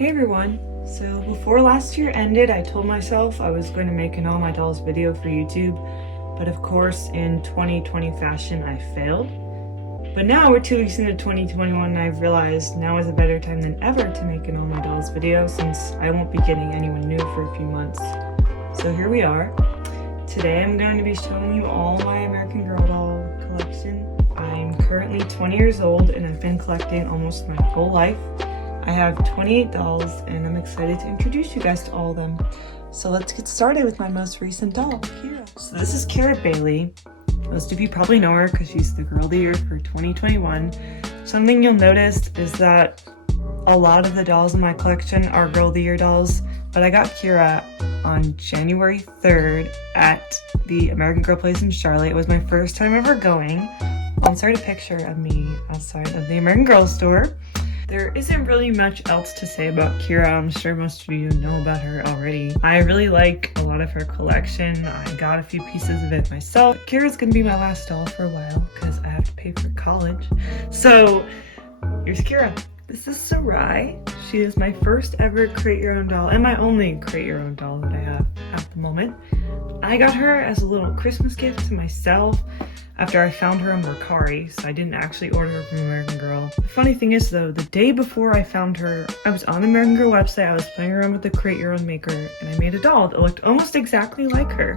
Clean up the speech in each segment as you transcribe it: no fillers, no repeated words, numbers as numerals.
Hey everyone! So before last year ended, I told myself I was going to make an All My Dolls video for YouTube, but of course in 2020 fashion I failed. But now we're 2 weeks into 2021 and I've realized now is a better time than ever to make an All My Dolls video since I won't be getting anyone new for a few months. So here we are. Today I'm going to be showing you all my American Girl doll collection. I'm currently 20 years old and I've been collecting almost my whole life. I have 28 dolls and I'm excited to introduce you guys to all of them. So let's get started with my most recent doll, Kira. So this is Kira Bailey. Most of you probably know her because she's the Girl of the Year for 2021. Something you'll notice is that a lot of the dolls in my collection are Girl of the Year dolls, but I got Kira on January 3rd at the American Girl Place in Charlotte. It was my first time ever going. I'll insert a picture of me outside of the American Girl store. There isn't really much else to say about Kira. I'm sure most of you know about her already. I really like a lot of her collection. I got a few pieces of it myself. Kira's gonna be my last doll for a while because I have to pay for college. So here's Kira. This is Sarai. She is my first ever create your own doll and my only create your own doll that I have at the moment. I got her as a little Christmas gift to myself after I found her on Mercari, so I didn't actually order her from American Girl. The funny thing is though, the day before I found her, I was on the American Girl website, I was playing around with the Create Your Own Maker, and I made a doll that looked almost exactly like her.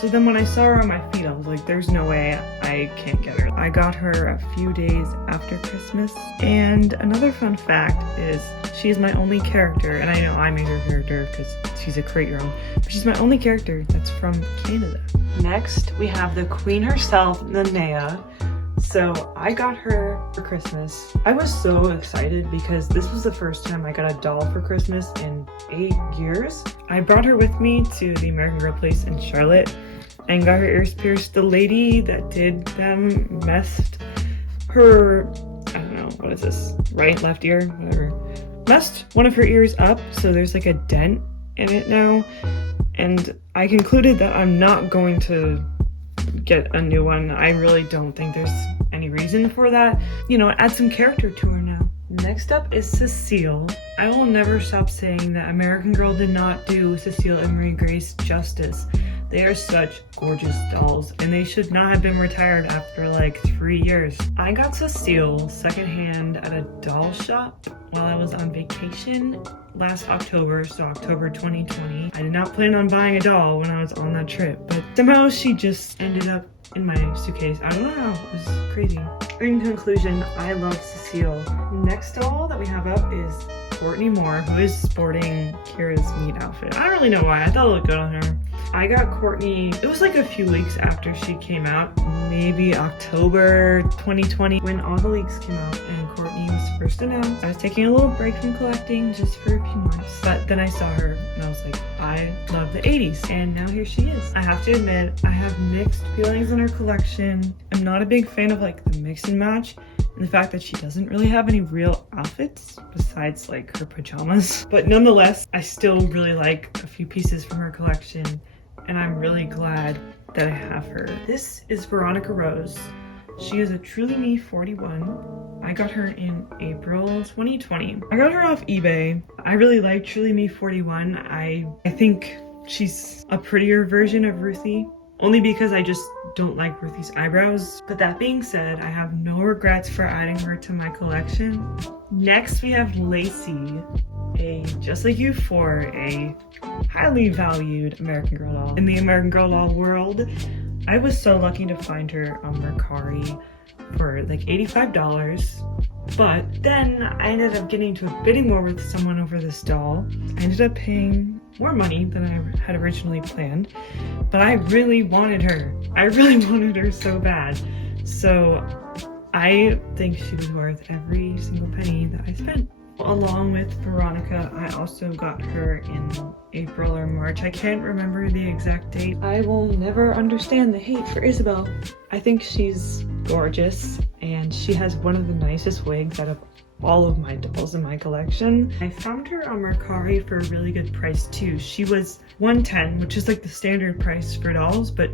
So then when I saw her on my feed, I was like, there's no way I can't get her. I got her a few days after Christmas, and another fun fact is she is my only character, and I know I made her character because she's a Create Your Own, but she's my only character that's from Canada. Next, we have the queen herself, Linnea. So I got her for Christmas. I was so excited because this was the first time I got a doll for Christmas in 8 years. I brought her with me to the American Girl Place in Charlotte and got her ears pierced. The lady that did them messed her, I don't know, what is this? Right, left ear, whatever. Messed one of her ears up, so there's like a dent in it now. And I concluded that I'm not going to get a new one. I really don't think there's any reason for that. You know, add some character to her now. Next up is Cecile. I will never stop saying that American Girl did not do Cecile and Marie Grace justice. They are such gorgeous dolls and they should not have been retired after like 3 years. I got Cecile secondhand at a doll shop while I was on vacation last October, so October 2020. I did not plan on buying a doll when I was on that trip, but somehow she just ended up in my suitcase. I don't know, it was crazy. In conclusion, I love Cecile. Next doll that we have up is Courtney Moore, who is sporting Kira's meat outfit. I don't really know why, I thought it looked good on her. I got Courtney, it was like a few weeks after she came out, maybe October 2020 when all the leaks came out and Courtney was first announced. I was taking a little break from collecting just for a few months, but then I saw her and I was like, I love the 80s, and now here she is. I have to admit, I have mixed feelings on her collection. I'm not a big fan of like the mix and match and the fact that she doesn't really have any real outfits besides like her pajamas. But nonetheless, I still really like a few pieces from her collection and I'm really glad that I have her. This is Veronica Rose. She is a Truly Me 41. I got her in April 2020. I got her off eBay. I really like Truly Me 41. I think she's a prettier version of Ruthie, only because I just don't like Ruthie's eyebrows. But that being said, I have no regrets for adding her to my collection. Next, we have Lacey, just like you, for a highly valued American Girl doll. In the American Girl doll world, I was so lucky to find her on Mercari for like $85, but then I ended up getting into a bidding war with someone over this doll. I ended up paying more money than I had originally planned, but I really wanted her. I really wanted her so bad. So I think she was worth every single penny that I spent. Along with Veronica, I also got her in April or March. I can't remember the exact date. I will never understand the hate for Isabel. I think she's gorgeous and she has one of the nicest wigs out of all of my dolls in my collection. I found her on Mercari for a really good price too. She was $110, which is like the standard price for dolls, but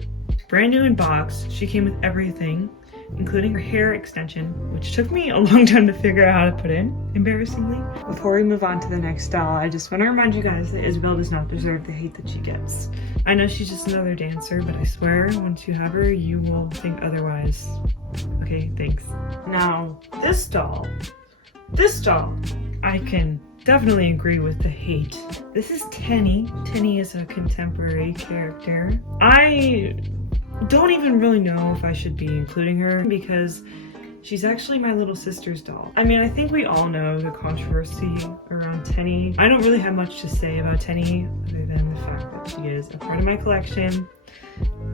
brand new in box. She came with everything. including her hair extension, which took me a long time to figure out how to put in, embarrassingly. Before we move on to the next doll, I just want to remind you guys that Isabel does not deserve the hate that she gets. I know she's just another dancer, but I swear once you have her, you will think otherwise. Okay, thanks. Now, this doll, I can definitely agree with the hate. This is Tenny. Tenny is a contemporary character. I don't even really know if I should be including her because she's actually my little sister's doll. I mean, I think we all know the controversy around Tenny. I don't really have much to say about Tenny other than the fact that she is a part of my collection,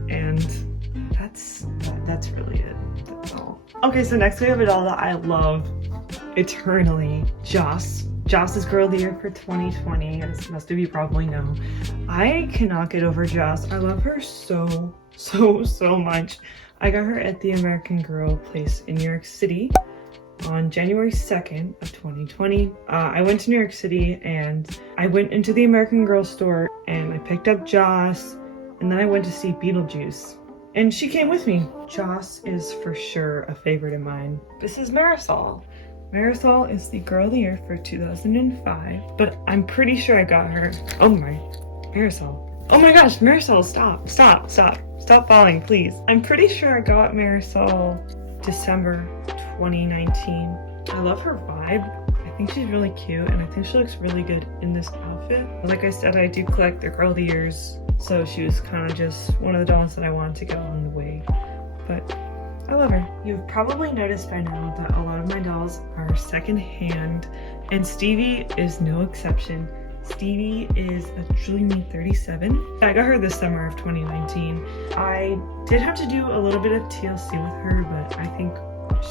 and that's really it. That's all. Okay, so next we have a doll that I love eternally, Joss. Joss is Girl of the Year for 2020, as most of you probably know. I cannot get over Joss. I love her so much. I got her at the American Girl place in New York City on January 2nd of 2020. I went to New York City and I went into the American Girl store and I picked up Joss, and then I went to see Beetlejuice. And she came with me. Joss is for sure a favorite of mine. This is Marisol. Marisol is the Girl of the Year for 2005, but I'm pretty sure I got her. Oh my, Marisol. Oh my gosh, Marisol, stop falling, please. I'm pretty sure I got Marisol December 2019. I love her vibe. I think she's really cute, and I think she looks really good in this outfit. Like I said, I do collect the Girl of the Years, so she was kind of just one of the dolls that I wanted to get along the way. But I love her. You've probably noticed by now that a lot of my dolls are secondhand, and Stevie is no exception. Stevie is a Julie 37. I got her this summer of 2019. I did have to do a little bit of TLC with her, but I think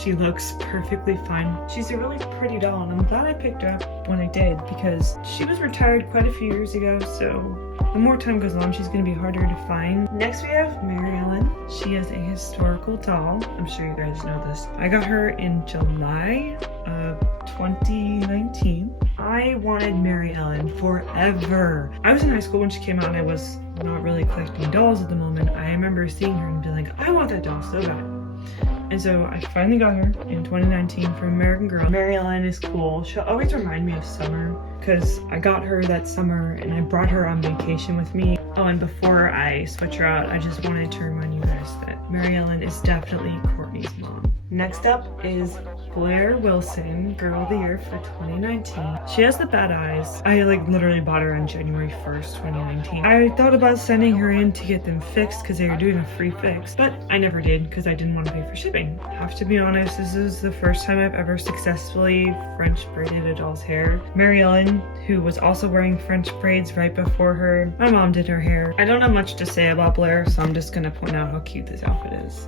she looks perfectly fine. She's a really pretty doll, and I'm glad I picked her up when I did because she was retired quite a few years ago, so the more time goes on, she's going to be harder to find. Next we have Mary Ellen. She is a historical doll. I'm sure you guys know this. I got her in July of 2019. I wanted Mary Ellen forever. I was in high school when she came out and I was not really collecting dolls at the moment. I remember seeing her and being like, I want that doll so bad. And so I finally got her in 2019 from American Girl. Mary Ellen is cool. She'll always remind me of summer because I got her that summer and I brought her on vacation with me. Oh, and before I switch her out, I just wanted to remind you guys that Mary Ellen is definitely Courtney's mom. Next up is Blair Wilson, Girl of the Year for 2019. She has the bad eyes. I literally bought her on January 1st, 2019. I thought about sending her in to get them fixed because they were doing a free fix, but I never did because I didn't want to pay for shipping. I have to be honest, this is the first time I've ever successfully French braided a doll's hair. Mary Ellen, who was also wearing French braids right before her, my mom did her hair. I don't have much to say about Blair, so I'm just gonna point out how cute this outfit is.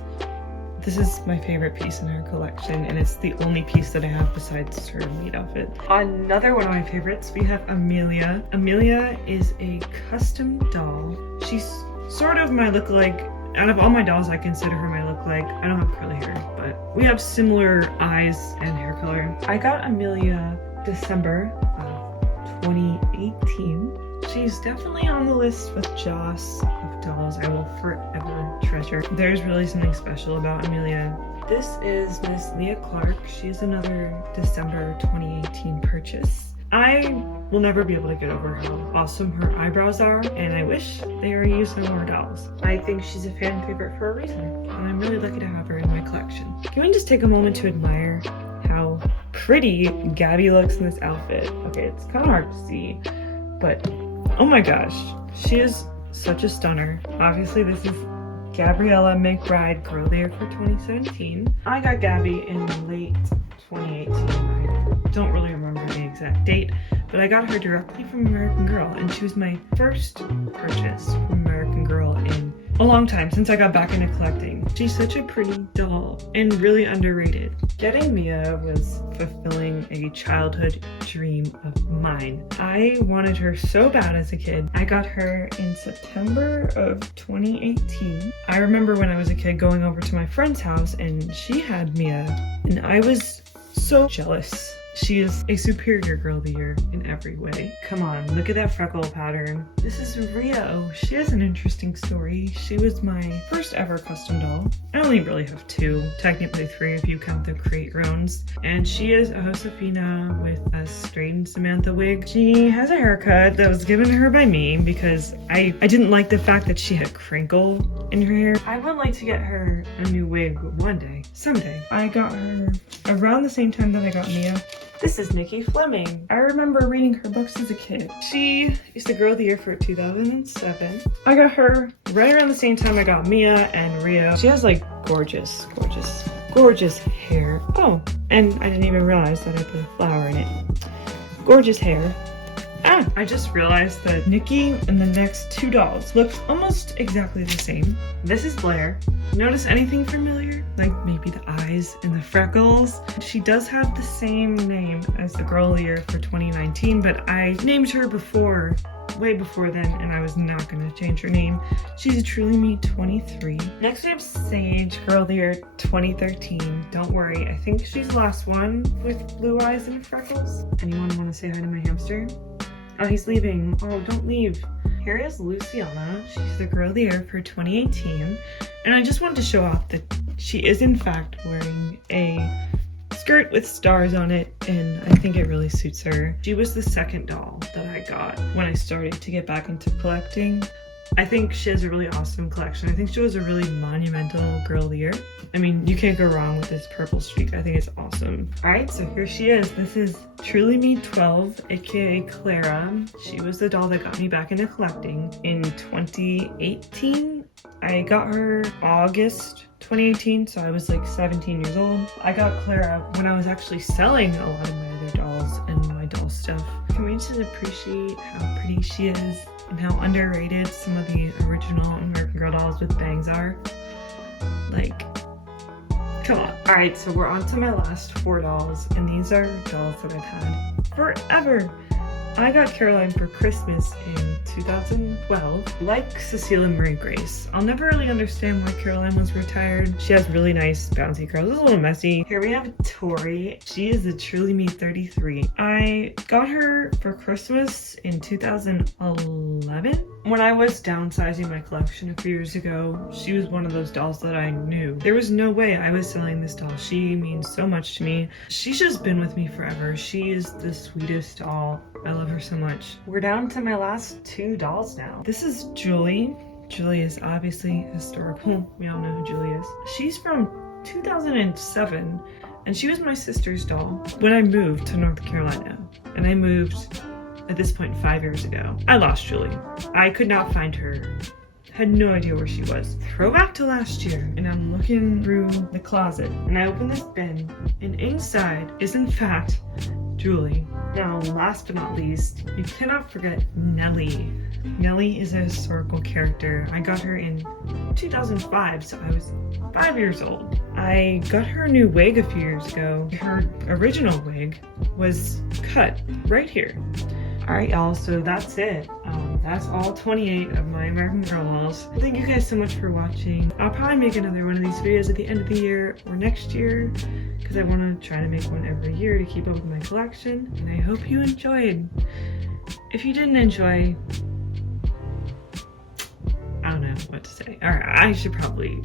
This is my favorite piece in her collection, and it's the only piece that I have besides her lead outfit. Another one of my favorites, we have Amelia. Amelia is a custom doll. She's sort of my lookalike. Out of all my dolls, I consider her my lookalike. I don't have curly hair, but we have similar eyes and hair color. I got Amelia December of 2018. She's definitely on the list with Joss of dolls I will forever treasure. There's really something special about Amelia. This is Miss Leah Clark. She's another December 2018 purchase. I will never be able to get over how awesome her eyebrows are, and I wish they were used in more dolls. I think she's a fan favorite for a reason, and I'm really lucky to have her in my collection. Can we just take a moment to admire how pretty Gabby looks in this outfit? Okay, it's kind of hard to see, but oh my gosh, she is such a stunner. Obviously, this is Gabriella McBride, Girl of the Year for 2017. I got Gabby in late 2018. I don't really remember the exact date, but I got her directly from American Girl, and she was my first purchase from American Girl in a long time, since I got back into collecting. She's such a pretty doll and really underrated. Getting Mia was fulfilling a childhood dream of mine. I wanted her so bad as a kid. I got her in September of 2018. I remember when I was a kid going over to my friend's house and she had Mia, and I was so jealous. She is a superior girl of the year in every way. Come on, look at that freckle pattern. This is Rio. She has an interesting story. She was my first ever custom doll. I only really have two, technically three if you count the create your owns. And she is a Josefina with a straightened Samantha wig. She has a haircut that was given to her by me because I didn't like the fact that she had a crinkle in her hair. I would like to get her a new wig one day, someday. I got her around the same time that I got Mia. This is Nikki Fleming. I remember reading her books as a kid. She is the girl of the year for 2007. I got her right around the same time I got Mia and Rio. She has like gorgeous hair. Oh, and I didn't even realize that I put a flower in it. Gorgeous hair. I just realized that Nikki and the next two dolls look almost exactly the same. This is Blair. Notice anything familiar? Like maybe the eyes and the freckles? She does have the same name as the girl of the year for 2019, but I named her before, way before then, and I was not gonna change her name. She's a Truly Me 23. Next we have Sage, girl of the year 2013. Don't worry, I think she's the last one with blue eyes and freckles. Anyone wanna say hi to my hamster? Oh, he's leaving. Oh, don't leave. Here is Luciana. She's the girl of the year for 2018. And I just wanted to show off that she is in fact wearing a skirt with stars on it, and I think it really suits her. She was the second doll that I got when I started to get back into collecting. I think she has a really awesome collection. I think she was a really monumental girl of the year. I mean, you can't go wrong with this purple streak. I think it's awesome. All right, so here she is. This is Truly Me 12, aka Clara. She was the doll that got me back into collecting in 2018. I got her August 2018, so I was like 17 years old. I got Clara when I was actually selling a lot of my other dolls and my doll stuff. Can we just appreciate how pretty she is and how underrated some of the original American Girl dolls with bangs are? Like, come on. All right, so we're on to my last four dolls, and these are dolls that I've had forever. I got Caroline for Christmas in 2012. Like Cecilia Marie Grace, I'll never really understand why Caroline was retired. She has really nice bouncy curls. It's a little messy. Here we have Tori. She is a Truly Me 33. I got her for Christmas in 2011. When I was downsizing my collection a few years ago, she was one of those dolls that I knew there was no way I was selling this doll. She means so much to me. She's just been with me forever. She is the sweetest doll. I love her so much. We're down to my last two dolls now. This is Julie. Julie is obviously historical. We all know who Julie is. She's from 2007, and she was my sister's doll when I moved to North Carolina. And I moved at this point 5 years ago. I lost Julie. I could not find her. Had no idea where she was. Throwback to last year, and I'm looking through the closet, and I open this bin, and inside is in fact Julie. Now, last but not least, you cannot forget Nellie. Nellie is a historical character. I got her in 2005, so I was 5 years old. I got her a new wig a few years ago. Her original wig was cut right here. All right, y'all, so that's it. That's all 28 of my American Girl dolls. Thank you guys so much for watching. I'll probably make another one of these videos at the end of the year or next year, because I want to try to make one every year to keep up with my collection, and I hope you enjoyed. If you didn't enjoy, I don't know what to say. All right, I should probably